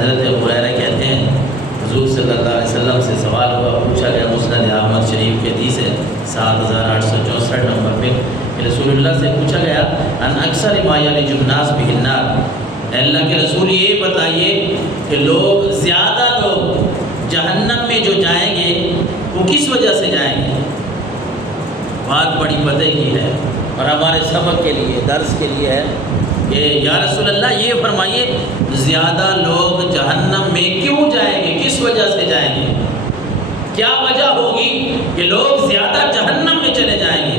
حضرت ابو ہریرہ کہتے ہیں حضور صلی اللہ علیہ وسلم سے سوال ہوا، پوچھا گیا، مسند احمد شریف کی حدیث ہے 7864 نمبر پہ، کہ رسول اللہ سے پوچھا گیا ان اکثر ما یلج الناس بہ النار، اللہ کے رسول یہ بتائیے کہ لوگ زیادہ لوگ جہنم میں جو جائیں گے وہ کس وجہ سے جائیں گے؟ بات بڑی پتہ کی ہے اور ہمارے سبق کے لیے، درس کے لیے ہے کہ یا رسول اللہ یہ فرمائیے زیادہ لوگ جہنم میں کیوں جائیں گے، کس وجہ سے جائیں گے، کیا وجہ ہوگی کہ لوگ زیادہ جہنم میں چلے جائیں گے؟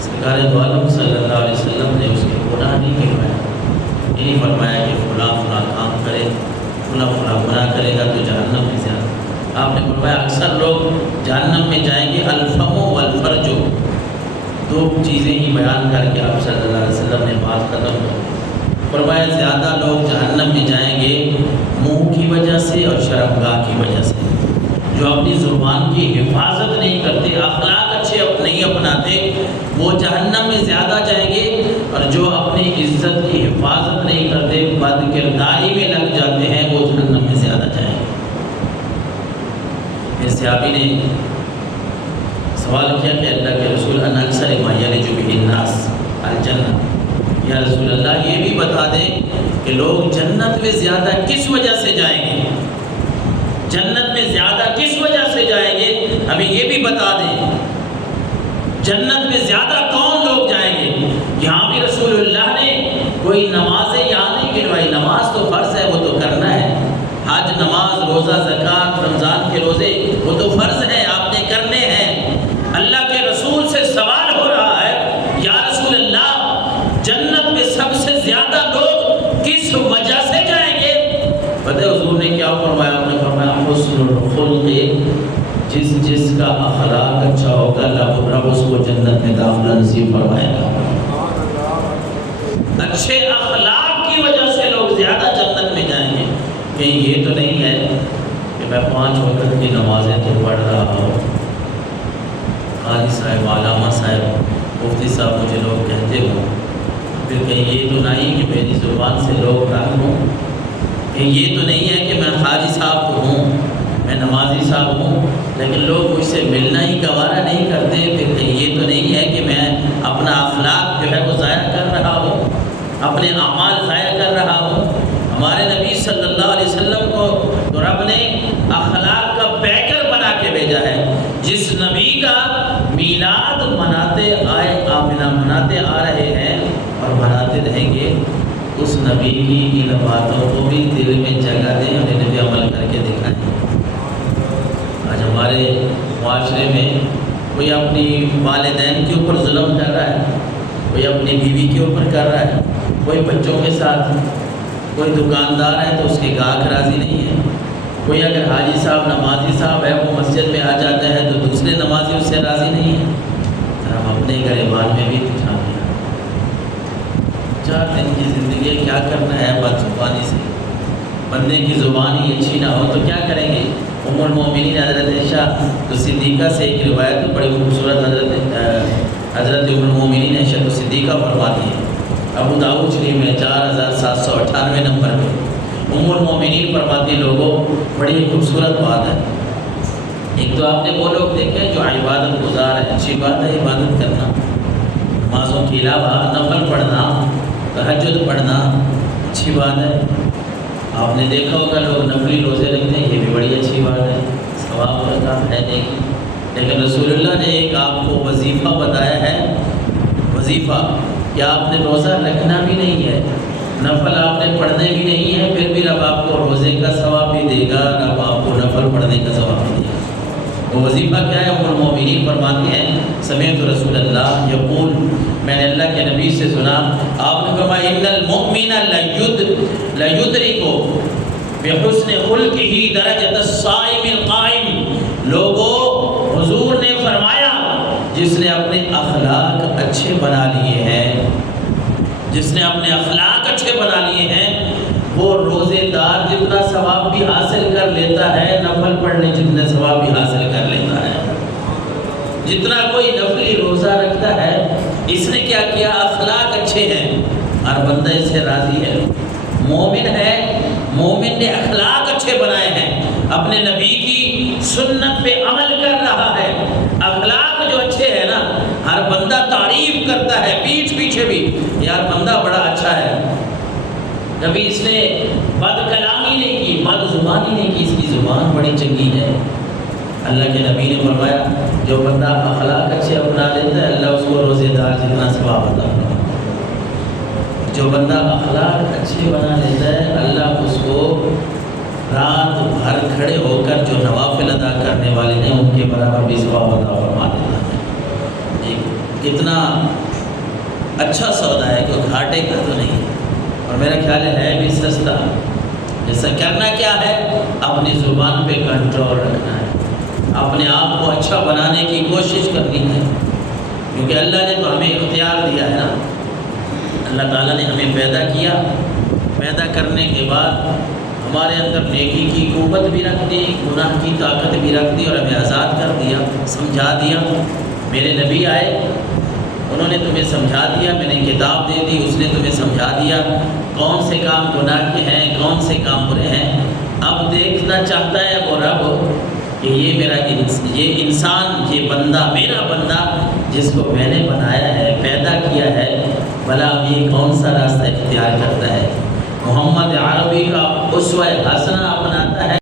سرکار دو عالم صلی اللہ علیہ وسلم نے اس کے گناہ نہیں گنوایا، نہیں فرمایا کہ فلاں فلاں کام کرے، فلاں فلاں گناہ کرے گا تو جہنم میں زیادہ، آپ نے فرمایا اکثر لوگ جہنم میں جائیں گے الفم والفرج، دو چیزیں ہی بیان کر کے آپ صلی اللہ علیہ وسلم نے بات ختم کر فرمایا زیادہ لوگ جہنم میں جائیں گے منہ کی وجہ سے اور شرمگاہ کی وجہ سے، جو اپنی زبان کی حفاظت نہیں کرتے، اخلاق اچھے نہیں اپناتے، وہ جہنم میں زیادہ جائیں گے، اور جو اپنی عزت کی حفاظت نہیں کرتے، بد کرداری میں لگ جاتے ہیں، وہ جہنم میں زیادہ جائیں گے۔ اس صحابی نے سوال کیا کہ اللہ کے رسول ان اکثر ما یلج بہ الناس الجنہ، یا رسول اللہ یہ بھی بتا دیں کہ لوگ جنت میں زیادہ کس وجہ سے جائیں گے، جنت میں زیادہ کس وجہ سے جائیں گے، ہمیں یہ بھی بتا دیں، جنت میں زیادہ کون لوگ جائیں گے؟ یہاں بھی رسول اللہ نے کوئی نمازیں یہاں نہیں گنوائی، نماز تو فرض ہے، وہ تو کرنا ہے، حج، نماز، روزہ، زکوٰۃ، رمضان کے روزے وہ تو فرض ہیں، آپ نے کرنے ہیں۔ اللہ کے رسول سے سوال ہو رہا ہے یا رسول اللہ جنت میں سب سے زیادہ لوگ کس وجہ سے جائیں گے؟ پتہ حضور نے کیا فرمایا؟ آپ نے فرمایا حسن الخلق، جس کا اخلاق اچھا ہوگا رب اس کو جنت میں داخلہ نصیب فرمائے گا۔ اچھے اخلاق کی وجہ سے لوگ زیادہ جنت میں جائیں گے۔ کہیں یہ تو نہیں ہے کہ میں 5 وقت کی نمازیں تو پڑھ رہا ہوں، قاضی صاحب، علامہ صاحب، مفتی صاحب مجھے لوگ کہتے ہوں، پھر کہیں یہ تو نہیں کہ میری زبان سے لوگ رنگ ہوں، کہیں یہ تو نہیں ہے کہ میں حاجی صاحب تو ہوں، میں نمازی صاحب ہوں، لیکن لوگ مجھ سے ملنا ہی گوارا نہیں کرتے، پھر کہیں یہ تو نہیں ہے کہ میں اپنا اخلاق جو ہے وہ ضائع کر رہا ہوں، اپنے اعمال ضائع کر رہا ہوں۔ ہمارے نبی صلی اللہ علیہ وسلم کو تو رب نے اخلاق کا بیکر بنا کے بھیجا ہے، جس نبی کا میلاد مناتے آ رہے ہیں اور مناتے رہیں گے، اس نبی کی ان باتوں کو بھی دل میں جگہ دیں اور انہیں بھی عمل کر کے دکھائیں۔ آج ہمارے معاشرے میں کوئی اپنی والدین کے اوپر ظلم کر رہا ہے، کوئی اپنی بیوی کے اوپر کر رہا ہے، کوئی بچوں کے ساتھ، کوئی دکاندار ہے تو اس کے گاہک راضی نہیں ہے، کوئی اگر حاجی صاحب نمازی صاحب ہے وہ مسجد میں آ جاتا ہے تو دوسرے نمازی اس سے راضی نہیں ہے۔ ہم اپنے گریبان میں بھی دکھا دیا 4 دن کی زندگی ہے، کیا کرنا ہے بد زبانی سے، بندے کی زبان ہی اچھی نہ ہو تو کیا کریں گے؟ ام المومنین حضرت عائشہ تو صدیقہ سے ایک روایت بڑی خوبصورت حضرت ام المومنین عائشہ تو صدیقہ فرماتی ہے، ابو داؤد شریف میں 4798 نمبر پہ ام المومنین فرماتی، لوگوں بڑی خوبصورت بات ہے، ایک تو آپ نے وہ لوگ دیکھے جو عبادت گزار ہے، اچھی بات ہے عبادت کرنا، نمازوں کے علاوہ نفل پڑھنا، تہجد پڑھنا اچھی بات ہے، آپ نے دیکھا ہوگا لوگ نفلی روزے رکھتے ہیں، یہ بھی بڑی اچھی بات ہے، ثواب کا کام ہے نہیں، لیکن رسول اللہ نے ایک آپ کو وظیفہ بتایا ہے، وظیفہ کہ آپ نے روزہ رکھنا بھی نہیں ہے، نفل آپ نے پڑھنے بھی نہیں ہے، پھر بھی رب آپ کو روزے کا ثواب بھی دے گا، رب آپ کو نفل پڑھنے کا ثواب بھی دے گا۔ وہ وظیفہ کیا ہے؟ ام المومنین فرماتی ہیں سمعت رسول اللہ یقول، میں نے اللہ کے نبی سے سنا، آپ نے فرمایا ان المؤمن لیدرک بحسن خلقہ درجۃ الصائم القائم، لوگوں حضور نے فرمایا جس نے اپنے اخلاق اچھے بنا لیے ہیں، جس نے اپنے اخلاق اچھے بنا لیے ہیں، وہ روزے دار جتنا ثواب بھی حاصل کر لیتا ہے، نفل پڑھنے جتنے ثواب بھی حاصل کر لیتا ہے۔ جتنا کوئی نفلی روزہ رکھتا ہے، اس نے کیا کیا؟ اخلاق اچھے ہیں، ہر بندہ اس سے راضی ہے، مومن ہے، مومن نے اخلاق اپنے نبی کی سنت پہ عمل کر رہا ہے، اخلاق جو اچھے ہیں نا، ہر بندہ تعریف کرتا ہے پیٹھ پیچھے بھی، یار بندہ بڑا اچھا ہے، کبھی اس نے بد کلامی نہیں کی، بد زبانی نہیں کی، اس کی زبان بڑی چنگی ہے۔ اللہ کے نبی نے فرمایا جو بندہ اخلاق اچھے اپنا لیتا ہے اللہ اس کو روزے دار جتنا ثواب عطا فرماتا ہے۔ جو بندہ اخلاق اچھے بنا لیتا ہے اللہ اس کو رات بھر کھڑے ہو کر جو نوافل ادا کرنے والے ہیں ان کے برابر بھی ثواب عطا فرما دیتا ہے۔ کتنا اچھا سودا ہے، کوئی گھاٹے کا تو نہیں، اور میرا خیال ہے بھی سستا۔ جیسا کرنا کیا ہے، اپنی زبان پہ کنٹرول رکھنا ہے، اپنے آپ کو اچھا بنانے کی کوشش کرنی ہے، کیونکہ اللہ نے تو ہمیں اختیار دیا ہے نا۔ اللہ تعالیٰ نے ہمیں پیدا کیا، پیدا کرنے کے بعد ہمارے اندر نیکی کی قوت بھی رکھ دی، گناہ کی طاقت بھی رکھ دی، اور ہمیں آزاد کر دیا، سمجھا دیا۔ میرے نبی آئے، انہوں نے تمہیں سمجھا دیا، میں نے کتاب دے دی، اس نے تمہیں سمجھا دیا کون سے کام گناہ کے ہیں، کون سے کام برے ہیں۔ اب دیکھنا چاہتا ہے وہ رب کہ یہ انسان، یہ بندہ، میرا بندہ جس کو میں نے بنایا ہے، پیدا کیا ہے، بھلا اب یہ کون سا راستہ اختیار کرتا ہے۔ محمد عربی کا اسوہ حسنہ اپنا